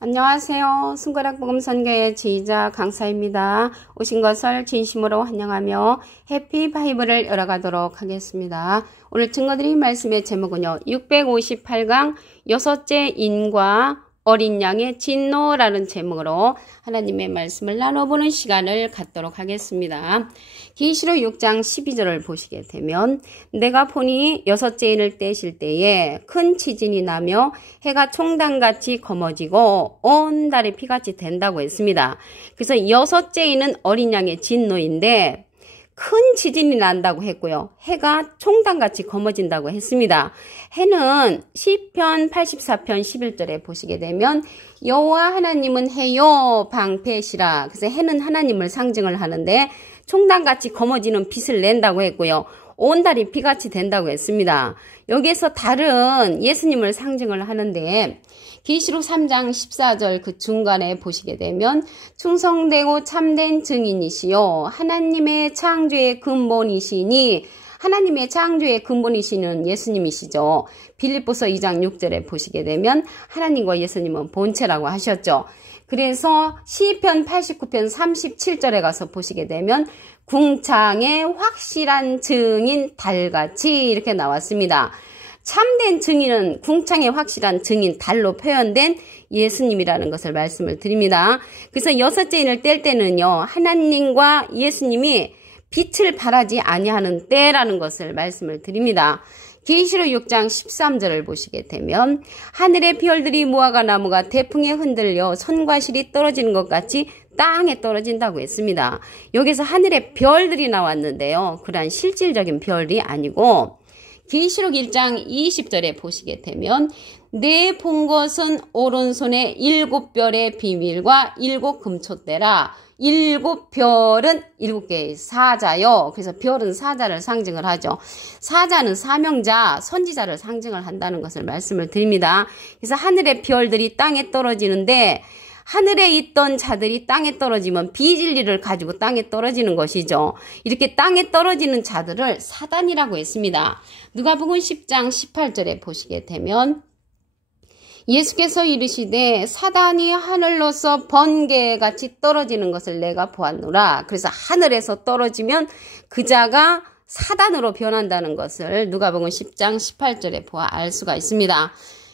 안녕하세요. 승거락복음선교의 지휘자 강사입니다. 오신 것을 진심으로 환영하며 해피 바이블을 열어가도록 하겠습니다. 오늘 증거드릴 말씀의 제목은요. 658강 여섯째 인과 어린 양의 진노라는 제목으로 하나님의 말씀을 나눠보는 시간을 갖도록 하겠습니다. 계시록 6장 12절을 보시게 되면 내가 보니 여섯째 인을 떼실 때에 큰 지진이 나며 해가 총단같이 검어지고 온 달이 피같이 된다고 했습니다. 그래서 여섯째 인은 어린 양의 진노인데 큰 지진이 난다고 했고요. 해가 총단같이 검어진다고 했습니다. 해는 시편 84편 11절에 보시게 되면 여호와 하나님은 해요 방패시라. 그래서 해는 하나님을 상징을 하는데 총단같이 검어지는 빛을 낸다고 했고요. 온 달이 피같이 된다고 했습니다. 여기에서 달은 예수님을 상징을 하는데 계시록 3장 14절 그 중간에 보시게 되면 충성되고 참된 증인이시요 하나님의 창조의 근본이시니 하나님의 창조의 근본이시는 예수님이시죠. 빌립보서 2장 6절에 보시게 되면 하나님과 예수님은 본체라고 하셨죠. 그래서 시편 89편 37절에 가서 보시게 되면 궁창의 확실한 증인 달같이 이렇게 나왔습니다. 참된 증인은 궁창의 확실한 증인 달로 표현된 예수님이라는 것을 말씀을 드립니다. 그래서 여섯째 인을 뗄 때는요. 하나님과 예수님이 빛을 발하지 아니하는 때라는 것을 말씀을 드립니다. 계시록 6장 13절을 보시게 되면 하늘의 별들이 무화과 나무가 태풍에 흔들려 선과 실이 떨어지는 것 같이 땅에 떨어진다고 했습니다. 여기서 하늘의 별들이 나왔는데요. 그러한 실질적인 별이 아니고 계시록 1장 20절에 보시게 되면 내 본 것은 오른손에 7별의 비밀과 7금촛대라. 7별은 7개의 사자요. 그래서 별은 사자를 상징을 하죠. 사자는 사명자, 선지자를 상징을 한다는 것을 말씀을 드립니다. 그래서 하늘의 별들이 땅에 떨어지는데 하늘에 있던 자들이 땅에 떨어지면 비진리를 가지고 땅에 떨어지는 것이죠. 이렇게 땅에 떨어지는 자들을 사단이라고 했습니다. 누가복음 10장 18절에 보시게 되면 예수께서 이르시되 사단이 하늘로서 번개같이 떨어지는 것을 내가 보았노라. 그래서 하늘에서 떨어지면 그 자가 사단으로 변한다는 것을 누가복음 10장 18절에 보아 알 수가 있습니다.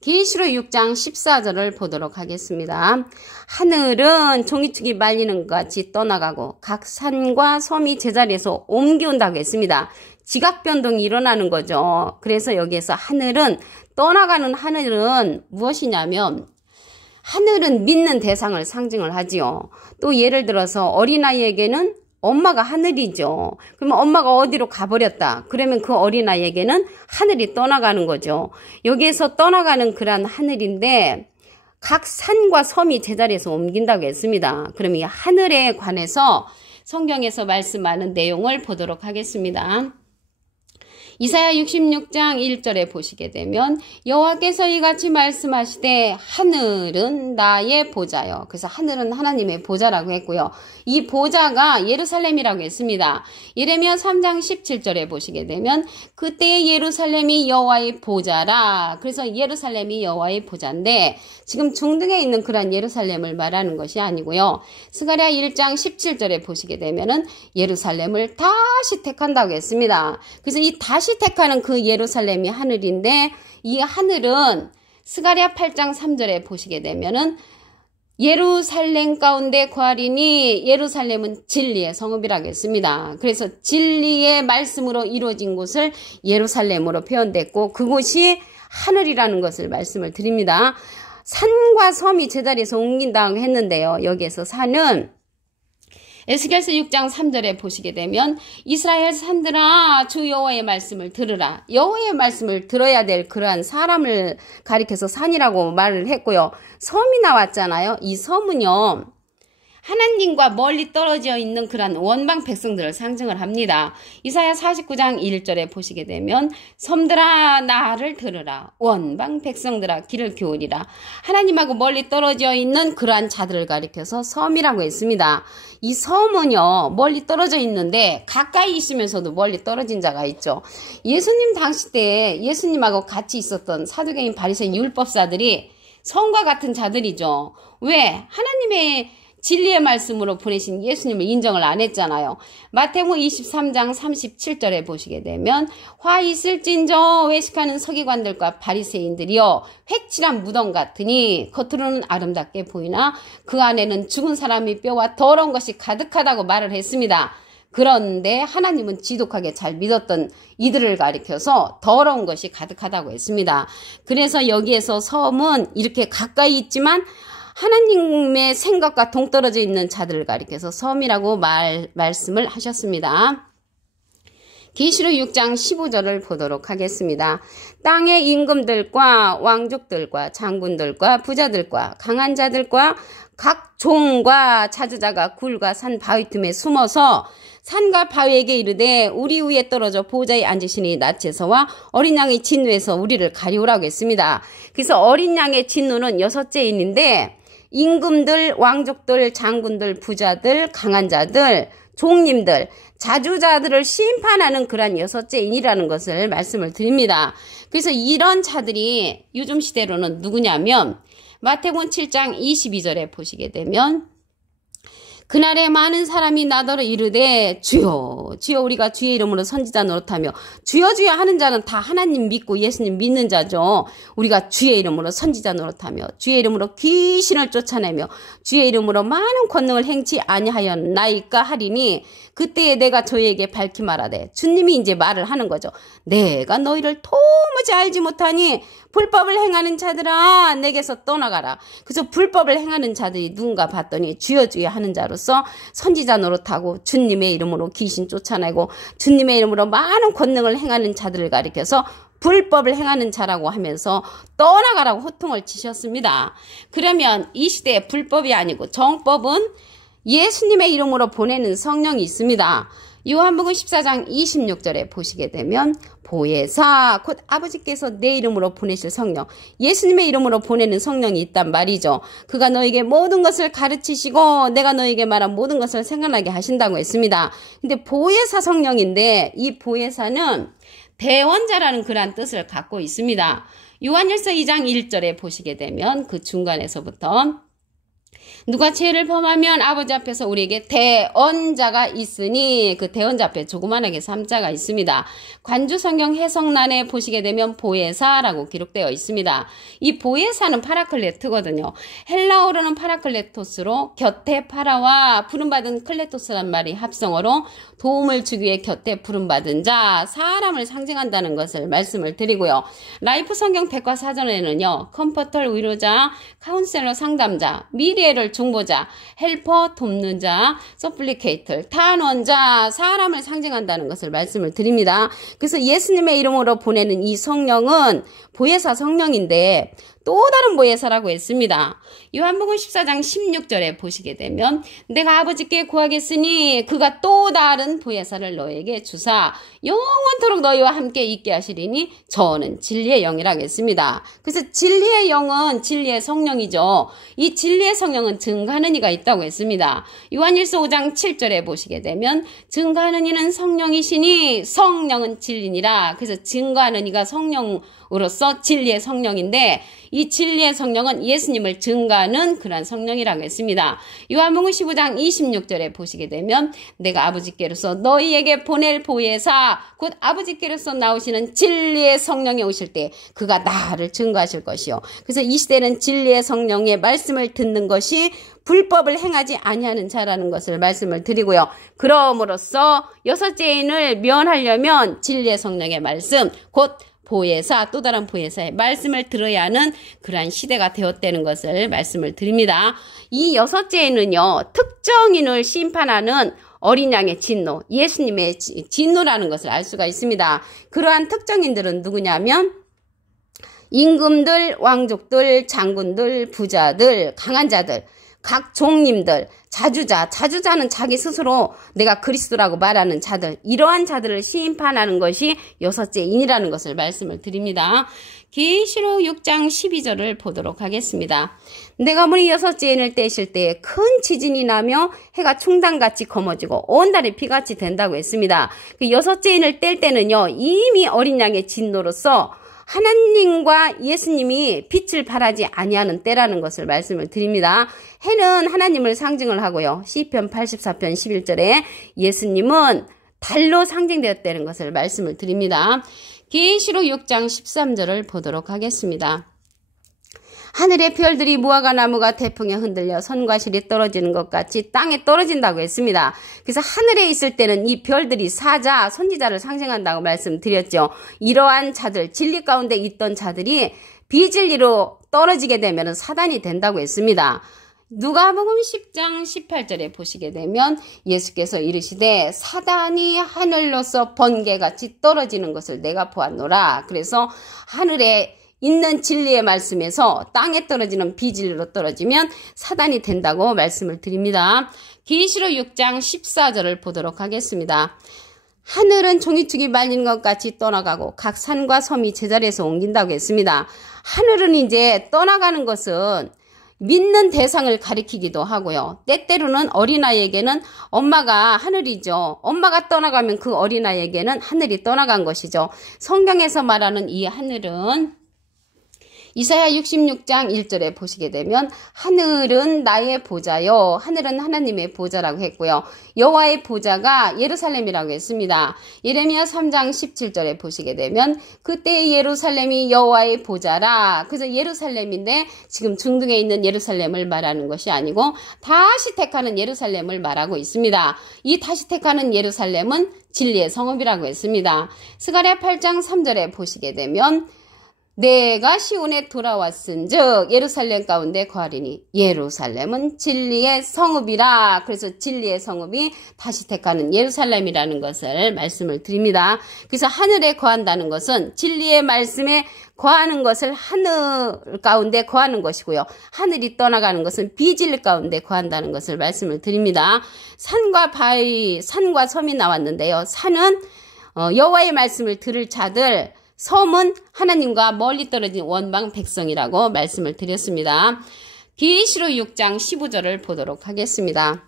계시록 6장 14절을 보도록 하겠습니다. 하늘은 종이축이 말리는 것 같이 떠나가고 각 산과 섬이 제자리에서 옮겨온다고 했습니다. 지각 변동이 일어나는 거죠. 그래서 여기에서 하늘은 떠나가는 하늘은 무엇이냐면 하늘은 믿는 대상을 상징을 하지요. 또 예를 들어서 어린아이에게는 엄마가 하늘이죠. 그러면 엄마가 어디로 가버렸다. 그러면 그 어린아이에게는 하늘이 떠나가는 거죠. 여기에서 떠나가는 그런 하늘인데 각 산과 섬이 제자리에서 옮긴다고 했습니다. 그러면 이 하늘에 관해서 성경에서 말씀하는 내용을 보도록 하겠습니다. 이사야 66장 1절에 보시게 되면 여호와께서 이같이 말씀하시되 하늘은 나의 보좌요. 그래서 하늘은 하나님의 보좌라고 했고요. 이 보좌가 예루살렘이라고 했습니다. 예레미야 3장 17절에 보시게 되면 그때의 예루살렘이 여호와의 보좌라. 그래서 예루살렘이 여호와의 보좌인데 지금 중등에 있는 그런 예루살렘을 말하는 것이 아니고요. 스가랴 1장 17절에 보시게 되면은 예루살렘을 다시 택한다고 했습니다. 그래서 이 다시 택하는 그 예루살렘이 하늘인데 이 하늘은 스가랴 8장 3절에 보시게 되면은 예루살렘 가운데 거하리니 예루살렘은 진리의 성읍이라고 했습니다. 그래서 진리의 말씀으로 이루어진 곳을 예루살렘으로 표현됐고 그곳이 하늘이라는 것을 말씀을 드립니다. 산과 섬이 제자리에서 옮긴다고 했는데요. 여기에서 산은 에스겔서 6장 3절에 보시게 되면 이스라엘 산들아 주 여호와의 말씀을 들으라. 여호와의 말씀을 들어야 될 그러한 사람을 가리켜서 산이라고 말을 했고요. 섬이 나왔잖아요. 이 섬은요. 하나님과 멀리 떨어져 있는 그런 원방 백성들을 상징을 합니다. 이사야 49장 1절에 보시게 되면 섬들아 나를 들으라. 원방 백성들아 귀를 기울이라. 하나님하고 멀리 떨어져 있는 그러한 자들을 가리켜서 섬이라고 했습니다. 이 섬은요 멀리 떨어져 있는데 가까이 있으면서도 멀리 떨어진 자가 있죠. 예수님 당시 때 예수님하고 같이 있었던 사두개인 바리새인 율법사들이 성과 같은 자들이죠. 왜? 하나님의 진리의 말씀으로 보내신 예수님을 인정을 안 했잖아요. 마태복음 23장 37절에 보시게 되면 화 있을진저 외식하는 서기관들과 바리새인들이여 획칠한 무덤 같으니 겉으로는 아름답게 보이나 그 안에는 죽은 사람의 뼈와 더러운 것이 가득하다고 말을 했습니다. 그런데 하나님은 지독하게 잘 믿었던 이들을 가리켜서 더러운 것이 가득하다고 했습니다. 그래서 여기에서 섬은 이렇게 가까이 있지만 하나님의 생각과 동떨어져 있는 자들을 가리켜서 섬이라고 말씀을 하셨습니다. 계시록 6장 15절을 보도록 하겠습니다. 땅의 임금들과 왕족들과 장군들과 부자들과 강한 자들과 각 종과 자주자가 굴과 산 바위 틈에 숨어서 산과 바위에게 이르되 우리 위에 떨어져 보좌에 앉으시니 낯에서와 어린 양의 진노에서 우리를 가리우라고 했습니다. 그래서 어린 양의 진노는 6째 인인데 임금들, 왕족들, 장군들, 부자들, 강한 자들, 종님들, 자주자들을 심판하는 그러한 6째 인이라는 것을 말씀을 드립니다. 그래서 이런 자들이 요즘 시대로는 누구냐면 마태복음 7장 22절에 보시게 되면 그날에 많은 사람이 나더러 이르되 주여 주여 우리가 주의 이름으로 선지자 노릇하며 주여 주여 하는 자는 다 하나님 믿고 예수님 믿는 자죠. 우리가 주의 이름으로 선지자 노릇하며 주의 이름으로 귀신을 쫓아내며 주의 이름으로 많은 권능을 행치 아니하였나이까 하리니 그때에 내가 저희에게 밝히 말하되 주님이 이제 말을 하는 거죠. 내가 너희를 도무지 알지 못하니 불법을 행하는 자들아 내게서 떠나가라. 그래서 불법을 행하는 자들이 누군가 봤더니 주여 주여 하는 자로서 선지자 노릇하고 주님의 이름으로 귀신 쫓아내고 주님의 이름으로 많은 권능을 행하는 자들을 가리켜서 불법을 행하는 자라고 하면서 떠나가라고 호통을 치셨습니다. 그러면 이 시대에 불법이 아니고 정법은 예수님의 이름으로 보내는 성령이 있습니다. 요한복음 14장 26절에 보시게 되면 보혜사 곧 아버지께서 내 이름으로 보내실 성령, 예수님의 이름으로 보내는 성령이 있단 말이죠. 그가 너에게 모든 것을 가르치시고 내가 너에게 말한 모든 것을 생각나게 하신다고 했습니다. 근데 보혜사 성령인데 이 보혜사는 대원자라는 그러한 뜻을 갖고 있습니다. 요한일서 2장 1절에 보시게 되면 그 중간에서부터 누가 죄를 범하면 아버지 앞에서 우리에게 대언자가 있으니 그 대언자 앞에 조그만하게 3자가 있습니다. 관주성경 해석란에 보시게 되면 보혜사라고 기록되어 있습니다. 이 보혜사는 파라클레트거든요. 헬라어로는 파라클레토스로 곁에 파라와 부름받은 클레토스란 말이 합성어로 도움을 주기 위해 곁에 부름받은 자, 사람을 상징한다는 것을 말씀을 드리고요. 라이프 성경 백과사전에는요. 컴포터 위로자, 카운셀러 상담자, 미래를 중보자, 헬퍼 돕는 자, 서플리케이터, 탄원자, 사람을 상징한다는 것을 말씀을 드립니다. 그래서 예수님의 이름으로 보내는 이 성령은 보혜사 성령인데 또 다른 보혜사라고 했습니다. 요한복음 14장 16절에 보시게 되면 내가 아버지께 구하겠으니 그가 또 다른 보혜사를 너에게 주사 영원토록 너희와 함께 있게 하시리니 저는 진리의 영이라고 했습니다. 그래서 진리의 영은 진리의 성령이죠. 이 진리의 성령은 증거하는 이가 있다고 했습니다. 요한일서 5장 7절에 보시게 되면 증거하는 이는 성령이시니 성령은 진리니라. 그래서 증거하는 이가 성령으로서 진리의 성령인데 이 진리의 성령은 예수님을 증거하는 그러한 성령이라고 했습니다. 요한복음 15장 26절에 보시게 되면 내가 아버지께로서 너희에게 보낼 보혜사 곧 아버지께로서 나오시는 진리의 성령이 오실 때 그가 나를 증거하실 것이요. 그래서 이 시대는 진리의 성령의 말씀을 듣는 것이 불법을 행하지 아니하는 자라는 것을 말씀을 드리고요. 그럼으로써 6죄인을 면하려면 진리의 성령의 말씀 곧 보혜사, 또 다른 보혜사의 말씀을 들어야 하는 그러한 시대가 되었다는 것을 말씀을 드립니다. 이 6죄는요, 특정인을 심판하는 어린 양의 진노, 예수님의 진노라는 것을 알 수가 있습니다. 그러한 특정인들은 누구냐면 임금들, 왕족들, 장군들, 부자들, 강한 자들, 각 종님들, 자주자는 자기 스스로 내가 그리스도라고 말하는 자들, 이러한 자들을 심판하는 것이 6죄인이라는 것을 말씀을 드립니다. 계시록 6장 12절을 보도록 하겠습니다. 내가 보니 6죄인을 떼실 때에 큰 지진이 나며 해가 충당같이 검어지고 온 달이 피같이 된다고 했습니다. 그 6죄인을 뗄 때는요, 이미 어린 양의 진노로서 하나님과 예수님이 빛을 발하지 아니하는 때라는 것을 말씀을 드립니다. 해는 하나님을 상징을 하고요. 시편 84편 11절에 예수님은 달로 상징되었다는 것을 말씀을 드립니다. 계시록 6장 13절을 보도록 하겠습니다. 하늘의 별들이 무화과 나무가 태풍에 흔들려 선과 실이 떨어지는 것 같이 땅에 떨어진다고 했습니다. 그래서 하늘에 있을 때는 이 별들이 사자, 선지자를 상징한다고 말씀드렸죠. 이러한 자들, 진리 가운데 있던 자들이 비진리로 떨어지게 되면 사단이 된다고 했습니다. 누가복음 10장 18절에 보시게 되면 예수께서 이르시되 사단이 하늘로서 번개같이 떨어지는 것을 내가 보았노라. 그래서 하늘에 있는 진리의 말씀에서 땅에 떨어지는 비진리로 떨어지면 사단이 된다고 말씀을 드립니다. 계시록 6장 14절을 보도록 하겠습니다. 하늘은 종이축이 말린 것 같이 떠나가고 각 산과 섬이 제자리에서 옮긴다고 했습니다. 하늘은 이제 떠나가는 것은 믿는 대상을 가리키기도 하고요. 때때로는 어린아이에게는 엄마가 하늘이죠. 엄마가 떠나가면 그 어린아이에게는 하늘이 떠나간 것이죠. 성경에서 말하는 이 하늘은 이사야 66장 1절에 보시게 되면 하늘은 나의 보좌요. 하늘은 하나님의 보좌라고 했고요. 여호와의 보좌가 예루살렘이라고 했습니다. 예레미야 3장 17절에 보시게 되면 그때의 예루살렘이 여호와의 보좌라. 그래서 예루살렘인데 지금 중동에 있는 예루살렘을 말하는 것이 아니고 다시 택하는 예루살렘을 말하고 있습니다. 이 다시 택하는 예루살렘은 진리의 성읍이라고 했습니다. 스가랴 8장 3절에 보시게 되면 내가 시온에 돌아왔은즉 예루살렘 가운데 거하리니 예루살렘은 진리의 성읍이라. 그래서 진리의 성읍이 다시 택하는 예루살렘이라는 것을 말씀을 드립니다. 그래서 하늘에 거한다는 것은 진리의 말씀에 거하는 것을 하늘 가운데 거하는 것이고요. 하늘이 떠나가는 것은 비진리 가운데 거한다는 것을 말씀을 드립니다. 산과 바위, 산과 섬이 나왔는데요. 산은 여호와의 말씀을 들을 자들, 섬은 하나님과 멀리 떨어진 원방 백성이라고 말씀을 드렸습니다. 계시록 6장 15절을 보도록 하겠습니다.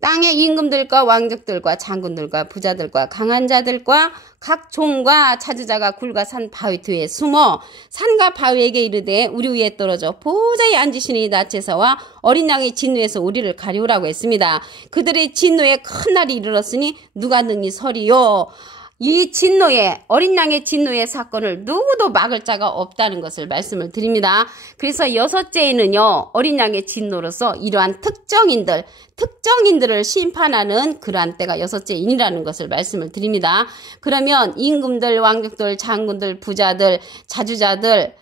땅의 임금들과 왕족들과 장군들과 부자들과 강한 자들과 각 종과 차주자가 굴과 산 바위 뒤에 숨어 산과 바위에게 이르되 우리 위에 떨어져 보좌에 앉으시니 나체사와 어린 양의 진노에서 우리를 가리우라고 했습니다. 그들의 진노에 큰 날이 이르렀으니 누가 능히 서리요. 이 진노의 어린 양의 진노의 사건을 누구도 막을 자가 없다는 것을 말씀을 드립니다. 그래서 여섯째에는요, 어린 양의 진노로서 이러한 특정인들을 심판하는 그러한 때가 여섯째인이라는 것을 말씀을 드립니다. 그러면 임금들, 왕족들, 장군들, 부자들, 자주자들,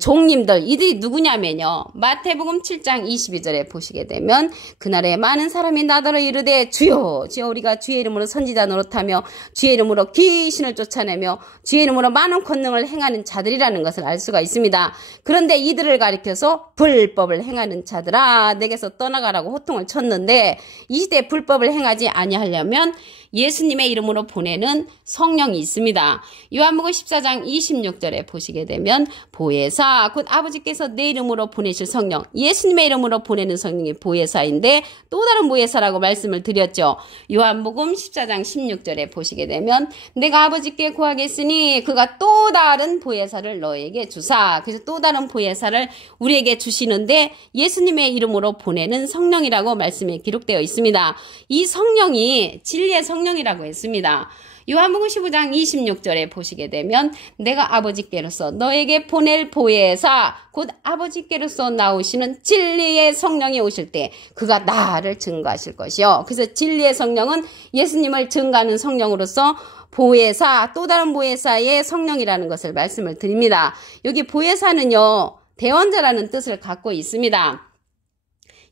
종님들, 이들이 누구냐면요. 마태복음 7장 22절에 보시게 되면 그날에 많은 사람이 나더러 이르되 주여 주여 우리가 주의 이름으로 선지자 노릇하며 주의 이름으로 귀신을 쫓아내며 주의 이름으로 많은 권능을 행하는 자들이라는 것을 알 수가 있습니다. 그런데 이들을 가리켜서 불법을 행하는 자들아 내게서 떠나가라고 호통을 쳤는데 이 시대에 불법을 행하지 아니하려면 예수님의 이름으로 보내는 성령이 있습니다. 요한복음 14장 26절에 보시게 되면 보혜사 곧 아버지께서 내 이름으로 보내실 성령, 예수님의 이름으로 보내는 성령이 보혜사인데 또 다른 보혜사라고 말씀을 드렸죠. 요한복음 14장 16절에 보시게 되면 내가 아버지께 구하겠으니 그가 또 다른 보혜사를 너에게 주사. 그래서 또 다른 보혜사를 우리에게 주시는데 예수님의 이름으로 보내는 성령이라고 말씀에 기록되어 있습니다. 이 성령이 진리의 성령이라고 했습니다. 요한복음 15장 26절에 보시게 되면 내가 아버지께로서 너에게 보낼 보혜사 곧 아버지께로서 나오시는 진리의 성령이 오실 때 그가 나를 증거하실 것이요. 그래서 진리의 성령은 예수님을 증거하는 성령으로서 보혜사 또 다른 보혜사의 성령이라는 것을 말씀을 드립니다. 여기 보혜사는요 대언자라는 뜻을 갖고 있습니다.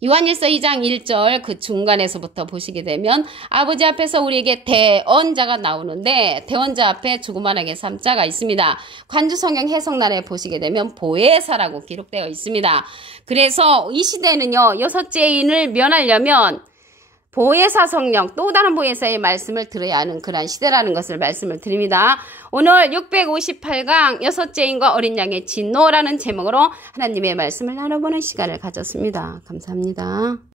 요한일서 2장 1절 그 중간에서부터 보시게 되면 아버지 앞에서 우리에게 대언자가 나오는데 대언자 앞에 조그만하게 3자가 있습니다. 관주성경 해석란에 보시게 되면 보혜사라고 기록되어 있습니다. 그래서 이 시대는요 6째인을 면하려면 보혜사 성령 또 다른 보혜사의 말씀을 들어야 하는 그러한 시대라는 것을 말씀을 드립니다. 오늘 658강 여섯째인과 어린 양의 진노라는 제목으로 하나님의 말씀을 나눠보는 시간을 가졌습니다. 감사합니다.